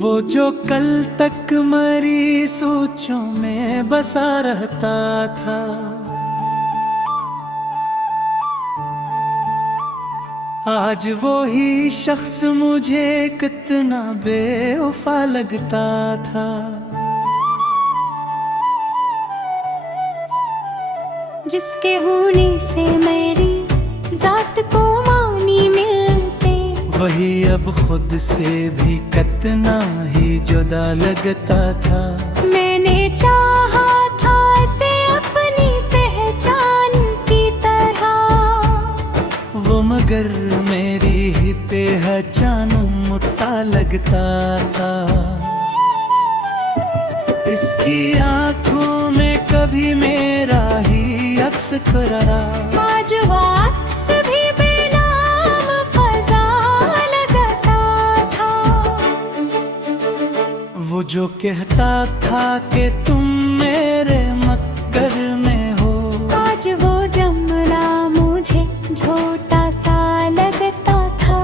वो जो कल तक मरी सोचों में बसा रहता था, आज वो ही शख्स मुझे कितना बेवफा लगता था। जिसके होने से मेरी जात को मानी मिलते, वही अब खुद से भी कितना ही जुदा लगता था। मैंने चाहा था इसे अपनी पहचान की तरह, वो मगर मेरी ही पहचान मुत्ता लगता था। इसकी आंखों में कभी मेरा ही अक्स खरा, आज वो अक्स भी बेनाम फजा लगता था। वो जो कहता था कि तुम मेरे मक्कर में हो, आज वो जुमला मुझे झूठा सा लगता था।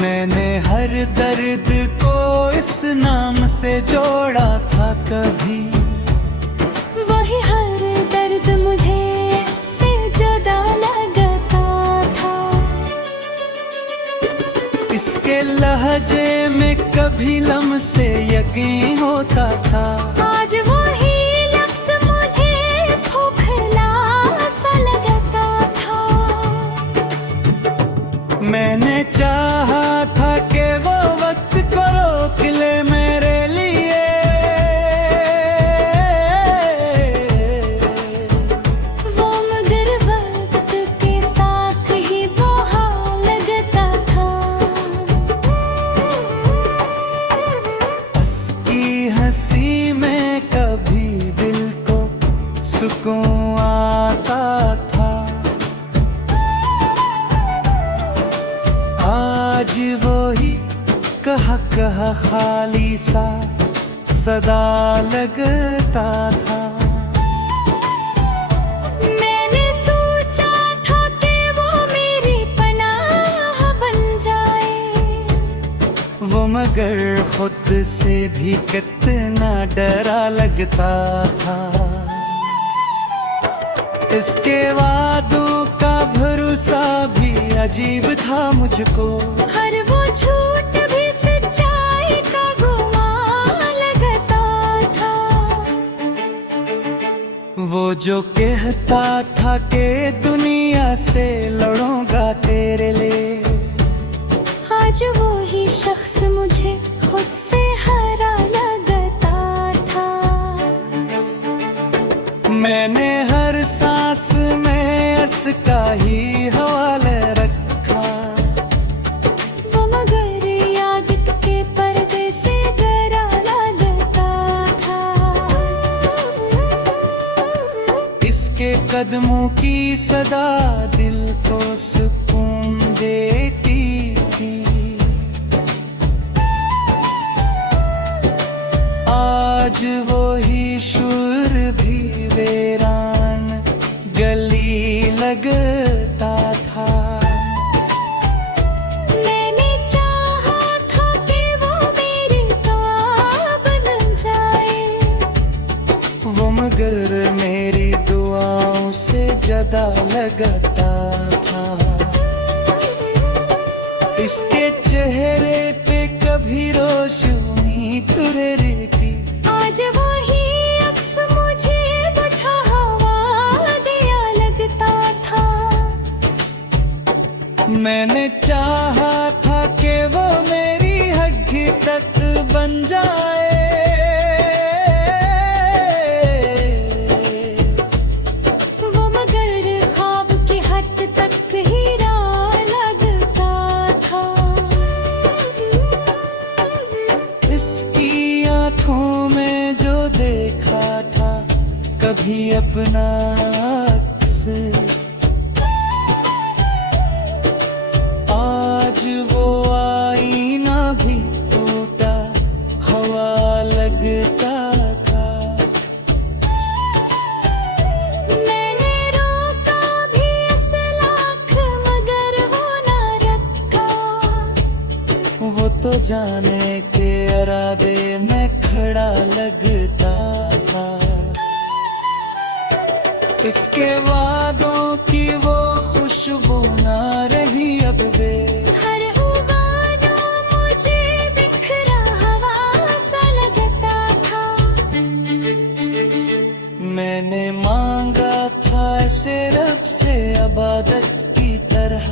मैंने हर दर्द को इस नाम से जोड़ा था कभी, वही हर दर्द मुझे इससे जुदा लगता था। इसके लहजे में कभी लम्से यकीन होता था, आज वही लफ्ज़ मुझे खोखला सा लगता था। मैंने चाहा था कि वो वक्त को रोक ले मेरे लिए, वो मगर वक्त के साथ ही बहा लगता था। बस की हंसी में कभी दिल को सुकून आता था, आज वही कहा कहा खाली सा सदा लगता था। मैंने सोचा था कि वो मेरी पनाह बन जाए, वो मगर खुद से भी कितना डरा लगता था। इसके वादों का भरोसा भी अजीब था मुझको, हर वो झूठ भी सच्चाई का गुमान लगता था। वो जो कहता था कि दुनिया से लड़ूंगा तेरे लिए, आज वो ही शख्स मुझे खुद से हरा लगता था। मैंने हर सांस में इसका ही हवाले रखा, वो मगर याद के पर्दे से डरा लगता था। इसके कदमों की सदा दिल को सुकून देती थी, आज वो ही शुर भी वीरान गली लगता था। मैंने चाहा था कि वो मेरी दुआ बन जाए, वो मगर मेरी दुआओं से ज्यादा लगता था। इसके चेहरे पे कभी रोशनी तुररी थी, आज वही अक्स मुझे बुझा हुआ दिया लगता था। मैंने चाहा था कि वो मेरी हकीकत बन जाए, वो मगर ख्वाब की हद तक हीरा लगता था। इसकी आंखों में जो देखा था कभी अपना अक्स, आज वो आईना भी टूटा हवा लगता था। मैंने रोका भी इस लाख मगर वो ना रखा, वो तो जाने के इरादे में खड़ा लगता था। इसके वादों की वो खुशबू ना रही अब वे, हर उबानो मुझे बिखरा हवा सा लगता था। मैंने मांगा था ऐसे रब से इबादत की तरह,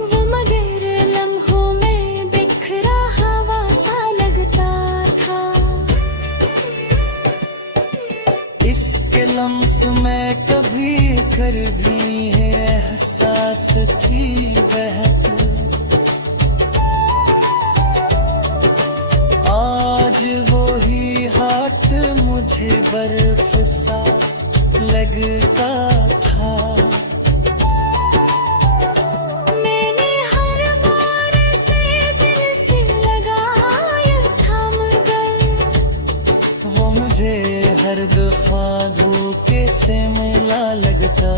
वो मगर लम्हों में बिखरा हवा सा लगता था। इसके लम्स में कभी कर भी है एहसास थी बहक, आज वो ही हाथ मुझे बर्फ सा लगता था। मैंने हर बार से दिल से लगाया था मगर वो मुझे हर दफा धोखे से मिला लगता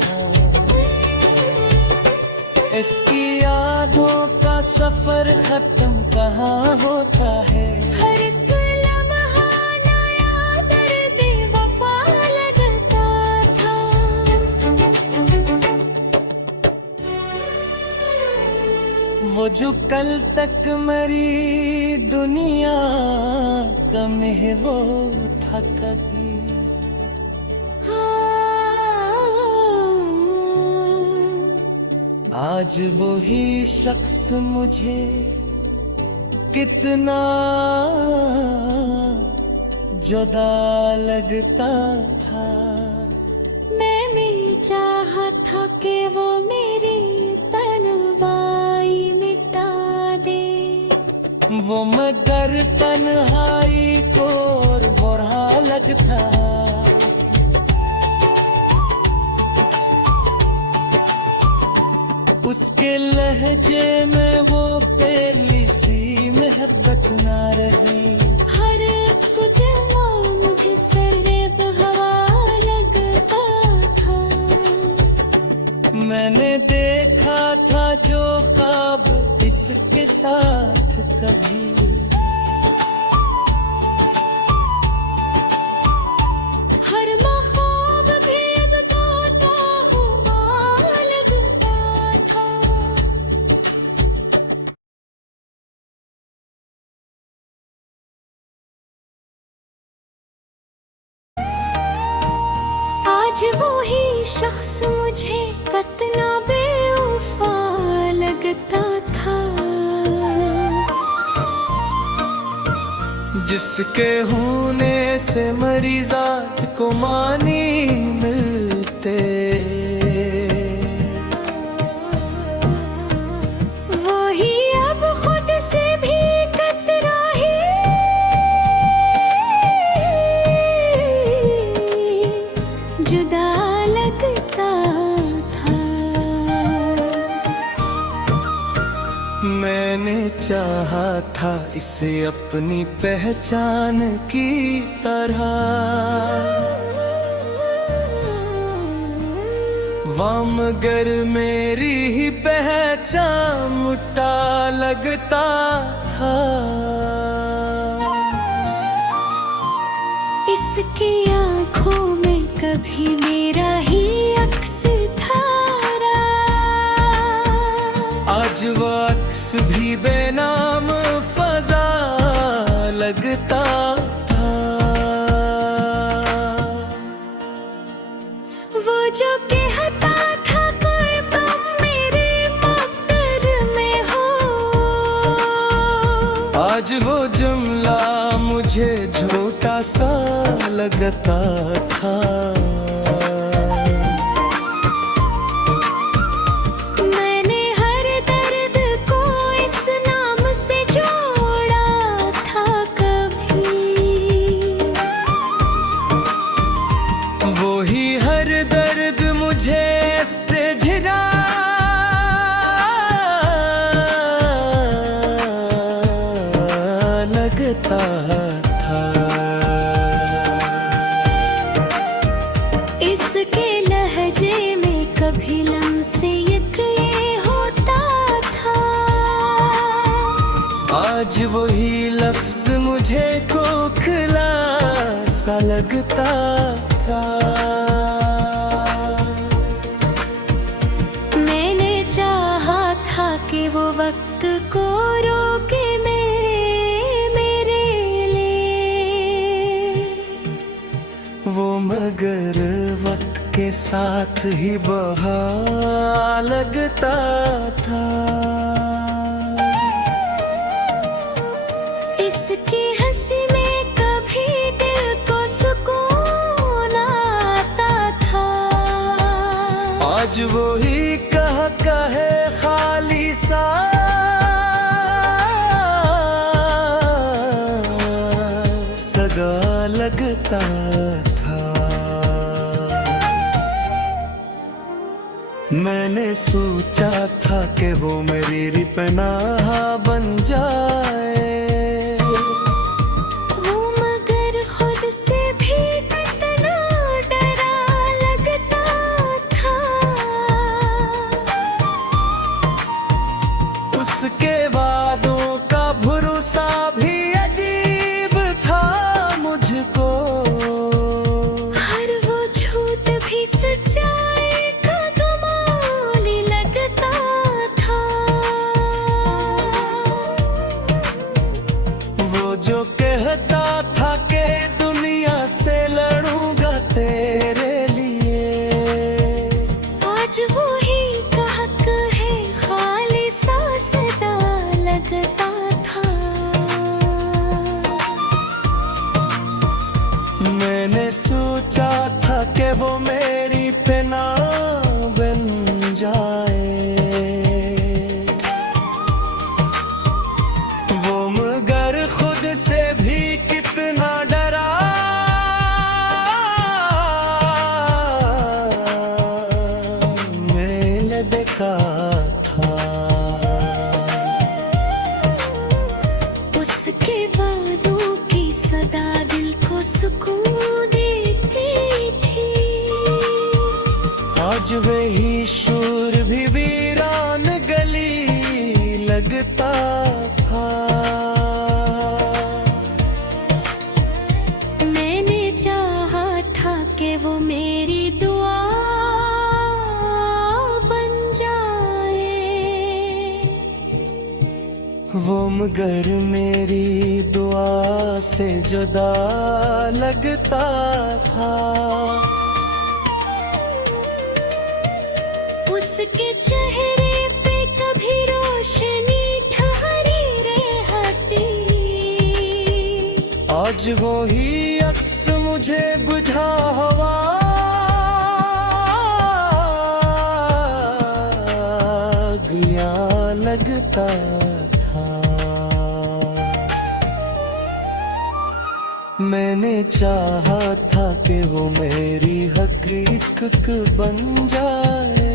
था। इसकी यादों का सफर खत्म कहाँ होता है, हर एक लम्हा नया दर्द वफा लगता था। वो जो कल तक मेरी दुनिया का वो था कभी, आज वो ही शख्स मुझे कितना जुदा लगता था। मैंने चाहा था कि वो मेरी तन्हाई मिटा दे, वो मगर तन्हाई को और बुरा लगता। उसके लहजे में वो पहली सी मोहब्बत ना रही, हर कुछ मुझे सर्द हवा लगता था। मैंने देखा था जो ख्वाब इसके साथ कभी, हर मख्वाब भेद गाता हुआ लगता था। आज वो ही शख्स मुझे कितना बेवफा लगता था। जिसके होने से मरीजात को मानी मिलते, वही अब खुद से भी कतरा ही जुदा लगता था। मैंने चाहा था इसे अपनी पहचान की तरह, मगर मेरी ही पहचान मुट्टा लगता था। इसकी आँखों में कभी मेरा ही अक्स था। आज वो अक्स भी बेनाम फजा लगता था। वो जो कहता था कोई गम मेरे मक्कर में हो, आज वो जुमला मुझे झूठा सा लगता था। मैंने हर दर्द को इस नाम से जोड़ा था कभी, वो ही हर दर्द मुझे से झिरा लगता था। इसके लहजे में कभी लम्से एक ये होता था। आज वही लफ्ज मुझे खोखला सा लगता था। मैंने चाहा था कि वो वक्त को रोके मेरे लिए, वो मगर वक्त के साथ ही बहा लगता था। इसकी हंसी में कभी दिल को सुकून आता था। आज वही कहे खाली सा सगा लगता था। मैंने सोचा था कि वो मेरी पनाह बन जाए, वो मगर खुद से भी कितना डरा लगता था। उसके वादों का भरोसा भी अजीब था मुझको। हर वो झूठ भी सच्चाई का कमाल लगता था। वो जो कहता था कि दुनिया से लड़ूंगा तेरे लिए, आज वो ही कहक है खालिसा सदा लगता था। मैंने सोचा था कि वो मेरी पना बन जाए, वो मगर खुद से भी कितना डरा। मेल देखा था उसके वादों की सदा दिल को सुकून देती थी। आज वही शूर भी वीरान गली लगता था। मैंने चाहा था कि वो मेरी दुआ बन जाए, वो मगर मेरी दुआ से जुदा लगता था। उसके चेहरे पे कभी रोशनी ठहरी रहती। आज वो ही अक्स मुझे बुझा हुआ गया लगता था। मैंने चाहा था कि वो मेरी हकीकत बन जाए,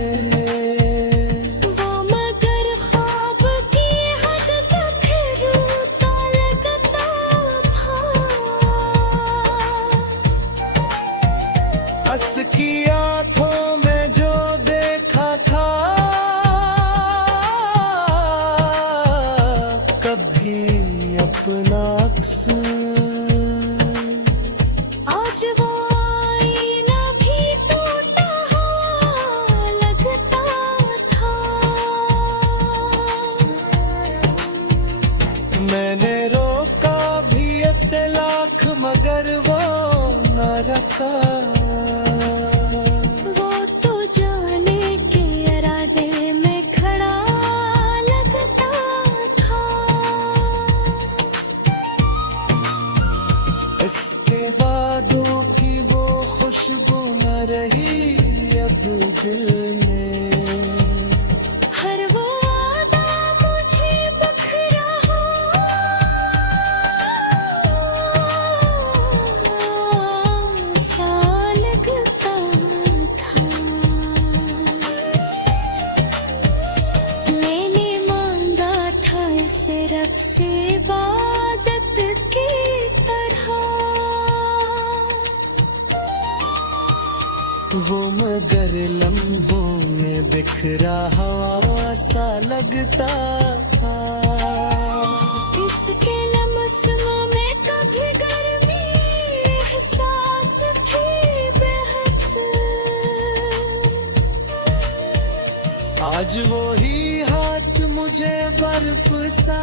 वो मगर ख्वाब की हद तक रूठा लगता था। हंस की आंखों में जो देखा था कभी अपना अक्स, आज वो आईना भी टूटा हुआ लगता था। मैंने रोका भी ऐसे लाख मगर वो न रखा। वो तो जाने के इरादे में खड़ा लगता था। इसके वादों की वो खुशबू न रही अब दिल में। हर वो वादा मुझे बखरा सा लगता था। मैंने मांगा था इसे रब से इबादत की तरह। वो मगर लम्हों में बिखरा हवा सा लगता था। इस आज वो ही हाथ मुझे बर्फ सा